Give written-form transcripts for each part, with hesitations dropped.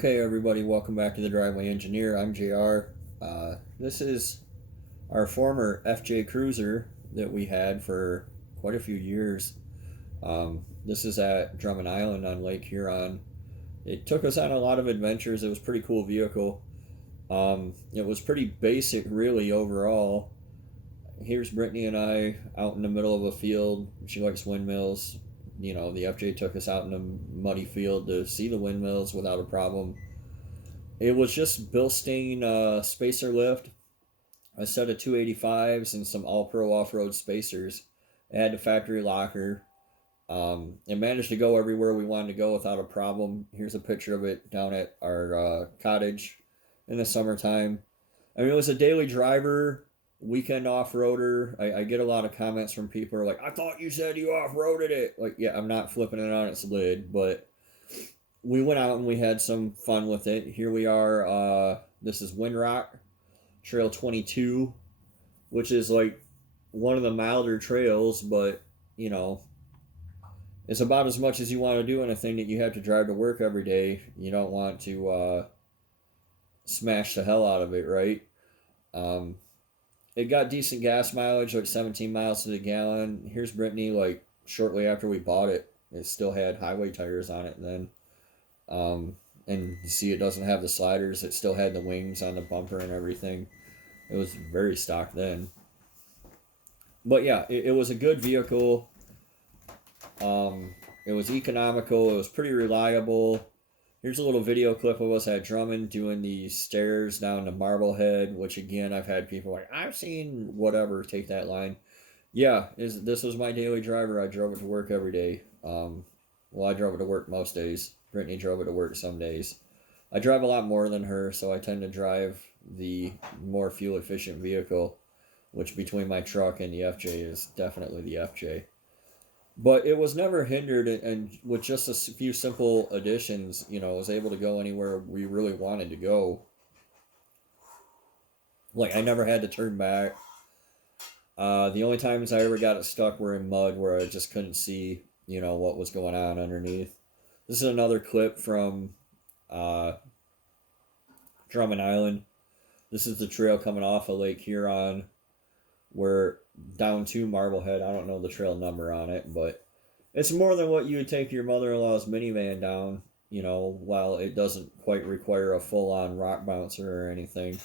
Okay, everybody, welcome back to the Driveway Engineer. I'm JR. This is our former FJ Cruiser that we had for quite a few years. This is at Drummond Island on Lake Huron. It took us on a lot of adventures. It was a pretty cool vehicle. It was pretty basic, really, overall. Here's Brittany and I out in the middle of a field. She likes windmills. The FJ took us out in a muddy field to see the windmills without a problem. It was just Bilstein spacer lift, a set of 285s, and some All Pro off road spacers. It had the factory locker. It managed to go everywhere we wanted to go without a problem. Here's a picture of it down at our cottage in the summertime. I mean, it was a daily driver, weekend off roader. I get a lot of comments from people who are like, I thought you said you off roaded it. Like, yeah, I'm not flipping it on its lid, but we went out and we had some fun with it. Here we are. This is Windrock Trail 22, which is like one of the milder trails, but you know, it's about as much as you want to do in a thing that you have to drive to work every day. You don't want to smash the hell out of it, right? Um, it got decent gas mileage, like 17 miles to the gallon. Here's Brittany, like shortly after we bought it. It still had highway tires on it then. And you see it doesn't have the sliders. It still had the wings on the bumper and everything. It was very stock then. But yeah, it was a good vehicle. It was economical. It was pretty reliable. Here's a little video clip of us at Drummond doing the stairs down to Marblehead, which again, I've had people like, I've seen whatever take that line. Yeah, this was my daily driver. I drove it to work every day. Well, I drove it to work most days. Brittany drove it to work some days. I drive a lot more than her, so I tend to drive the more fuel efficient vehicle, which between my truck and the FJ is definitely the FJ. But it was never hindered, and with just a few simple additions, I was able to go anywhere we really wanted to go. Like, I never had to turn back. The only times I ever got it stuck were in mud where I just couldn't see, what was going on underneath. This is another clip from Drummond Island. This is the trail coming off of Lake Huron. We're down to Marblehead. I don't know the trail number on it, but it's more than what you would take your mother-in-law's minivan down, while it doesn't quite require a full-on rock bouncer or anything.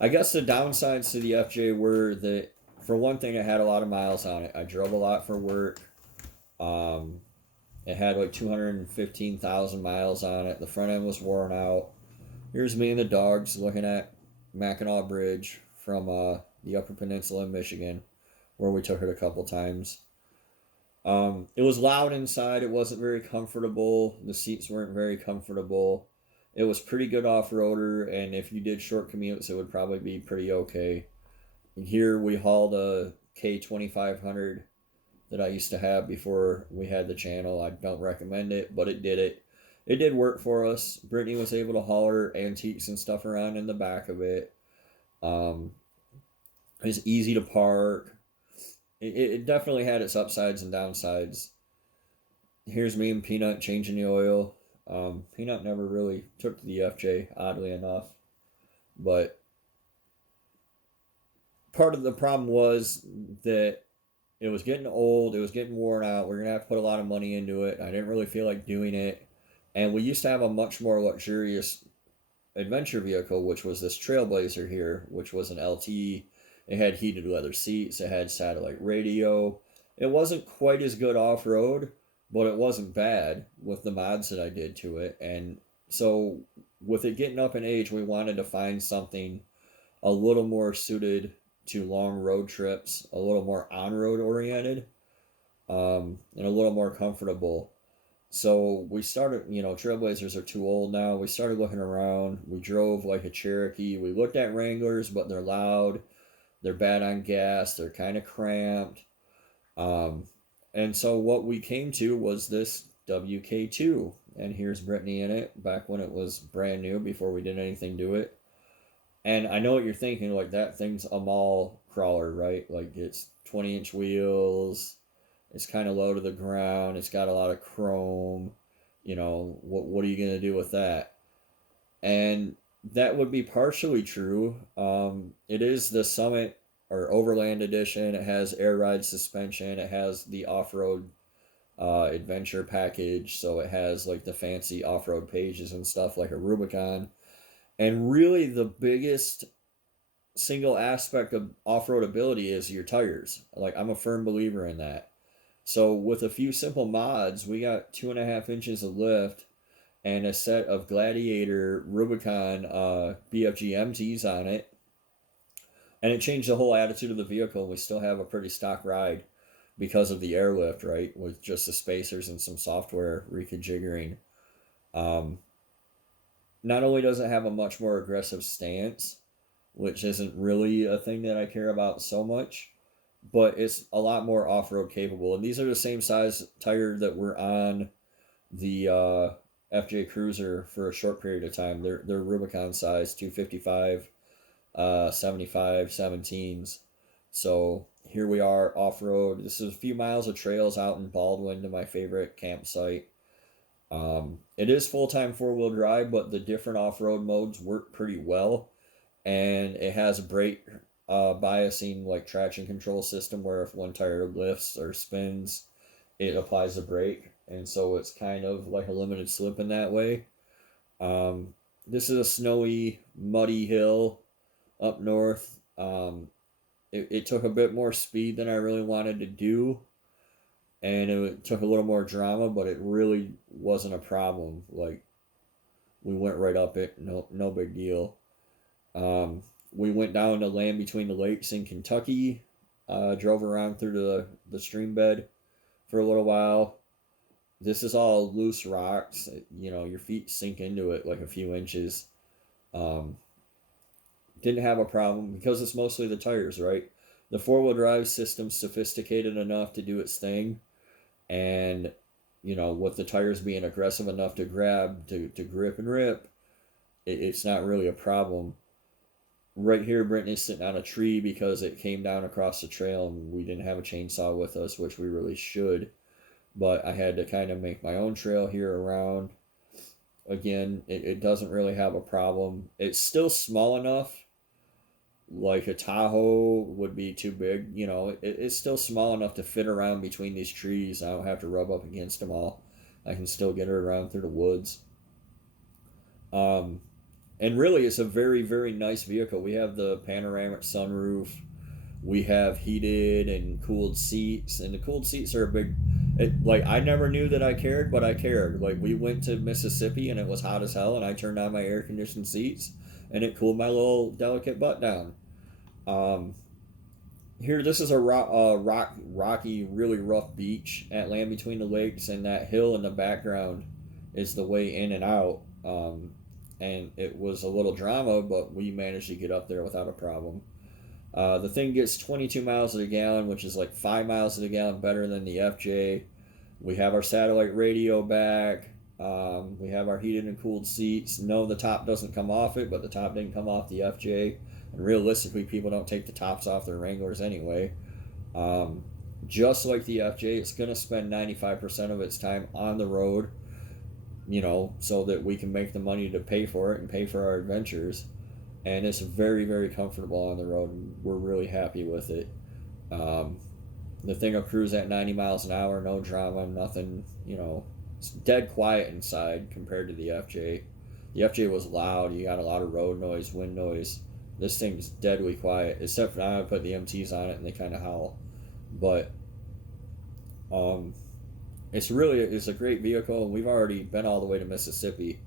I guess the downsides to the FJ were that, for one thing, it had a lot of miles on it. I drove a lot for work. It had like 215,000 miles on it. The front end was worn out. Here's me and the dogs looking at Mackinac Bridge from the Upper Peninsula in Michigan, where we took it a couple times. It was loud inside. It wasn't very comfortable. The seats weren't very comfortable. It was pretty good off-roader, and if you did short commutes, it would probably be pretty okay. And here we hauled a K2500 that I used to have before we had the channel. I don't recommend it, but it did it. It did work for us. Brittany was able to haul her antiques and stuff around in the back of it. It's easy to park. It definitely had its upsides and downsides. Here's me and Peanut changing the oil. Peanut never really took to the FJ, oddly enough. But part of the problem was that it was getting old. It was getting worn out. We're going to have to put a lot of money into it. I didn't really feel like doing it. And we used to have a much more luxurious adventure vehicle, which was this Trailblazer here, which was an LT. It had heated leather seats. It had satellite radio. It wasn't quite as good off-road, but it wasn't bad with the mods that I did to it. And so with it getting up in age, we wanted to find something a little more suited to long road trips, a little more on-road oriented, and a little more comfortable. So we started, Trailblazers are too old now. We started looking around. We drove like a Cherokee. We looked at Wranglers, but they're loud. They're bad on gas. They're kind of cramped. And so what we came to was this WK2. And here's Brittany in it, back when it was brand new, before we did anything to it. And I know what you're thinking, like, that thing's a mall crawler, right? Like, it's 20-inch wheels. It's kind of low to the ground. It's got a lot of chrome. What are you going to do with that? And that would be partially true. It is the Summit or Overland Edition. It has air ride suspension. It has the off road adventure package. So it has like the fancy off road pages and stuff like a Rubicon. And really, the biggest single aspect of off road ability is your tires. Like, I'm a firm believer in that. So, with a few simple mods, we got 2.5 inches of lift and a set of Gladiator Rubicon BFG MTs on it. And it changed the whole attitude of the vehicle. We still have a pretty stock ride because of the airlift, right? With just the spacers and some software reconfiguring. Um, Not only does it have a much more aggressive stance, which isn't really a thing that I care about so much, but it's a lot more off-road capable. And these are the same size tire that were on the FJ Cruiser for a short period of time. They're Rubicon size, 255, 75, 17s. So here we are off-road. This is a few miles of trails out in Baldwin to my favorite campsite. It is full-time four-wheel drive, but the different off-road modes work pretty well. And it has a brake biasing like traction control system where if one tire lifts or spins, it applies the brake. And so it's kind of like a limited slip in that way. This is a snowy, muddy hill up north. It took a bit more speed than I really wanted to do, and it took a little more drama, but it really wasn't a problem. Like, we went right up it, no big deal. We went down to land between the lakes in Kentucky, drove around through the stream bed for a little while. This is all loose rocks. You know, your feet sink into it like a few inches. Um, didn't have a problem because it's mostly the tires, right? The four-wheel drive system's sophisticated enough to do its thing. And, you know, with the tires being aggressive enough to grab, to grip and rip, it's not really a problem. Right here, Brittany's sitting on a tree because it came down across the trail and we didn't have a chainsaw with us, which we really should. But I had to kind of make my own trail here around. Again, it doesn't really have a problem. It's still small enough, like a Tahoe would be too big. You know, it's still small enough to fit around between these trees. I don't have to rub up against them all. I can still get her around through the woods. And really, it's a very, very nice vehicle. We have the panoramic sunroof. We have heated and cooled seats, and the cooled seats are a big. Like, I never knew that I cared, but I cared. Like, we went to Mississippi and it was hot as hell, and I turned on my air conditioned seats, and it cooled my little delicate butt down. Um, Here, this is a rocky, really rough beach at land between the lakes, and that hill in the background is the way in and out. And it was a little drama, but we managed to get up there without a problem. The thing gets 22 miles a gallon, which is like 5 miles a gallon better than the FJ. We have our satellite radio back. We have our heated and cooled seats. No, the top doesn't come off it, but the top didn't come off the FJ. And realistically, people don't take the tops off their Wranglers anyway. Just like the FJ, it's going to spend 95% of its time on the road, you know, so that we can make the money to pay for it and pay for our adventures. And it's very, very comfortable on the road, and we're really happy with it. The thing will cruise at 90 miles an hour, no drama, nothing, you know. It's dead quiet inside compared to the FJ. The FJ was loud. You got a lot of road noise, wind noise. This thing's deadly quiet, except for now I put the MTs on it and they kind of howl. But it's a great vehicle, and we've already been all the way to Mississippi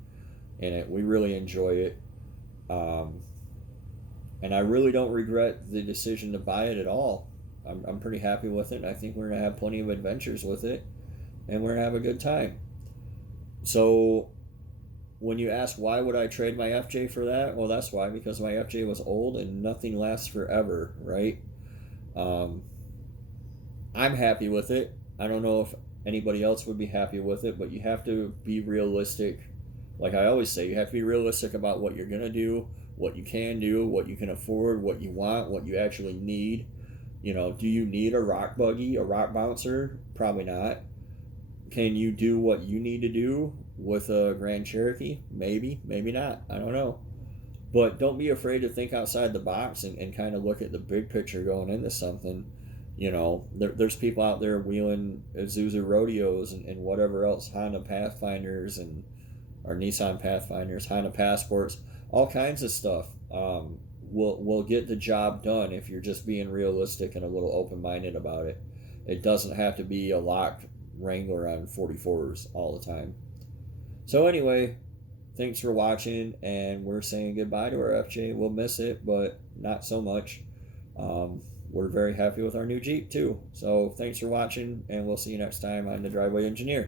in it. We really enjoy it. And I really don't regret the decision to buy it at all. I'm pretty happy with it, and I think we're going to have plenty of adventures with it, and we're going to have a good time. So, when you ask why would I trade my FJ for that, well, that's why, because my FJ was old and nothing lasts forever, right? I'm happy with it. I don't know if anybody else would be happy with it, but you have to be realistic. Like I always say, you have to be realistic about what you're going to do, what you can do, what you can afford, what you want, what you actually need. You know, do you need a rock buggy, a rock bouncer? Probably not. Can you do what you need to do? with a Grand Cherokee? Maybe, maybe not. I don't know. But don't be afraid to think outside the box and kind of look at the big picture going into something. There's people out there wheeling Isuzu rodeos and whatever else, Honda Pathfinders and or Nissan Pathfinders, Honda Passports, all kinds of stuff. Will get the job done if you're just being realistic and a little open minded about it. It doesn't have to be a locked Wrangler on 44s all the time. So anyway, thanks for watching, and we're saying goodbye to our FJ. We'll miss it, but not so much. We're very happy with our new Jeep too. So thanks for watching, and we'll see you next time on the Driveway Engineer.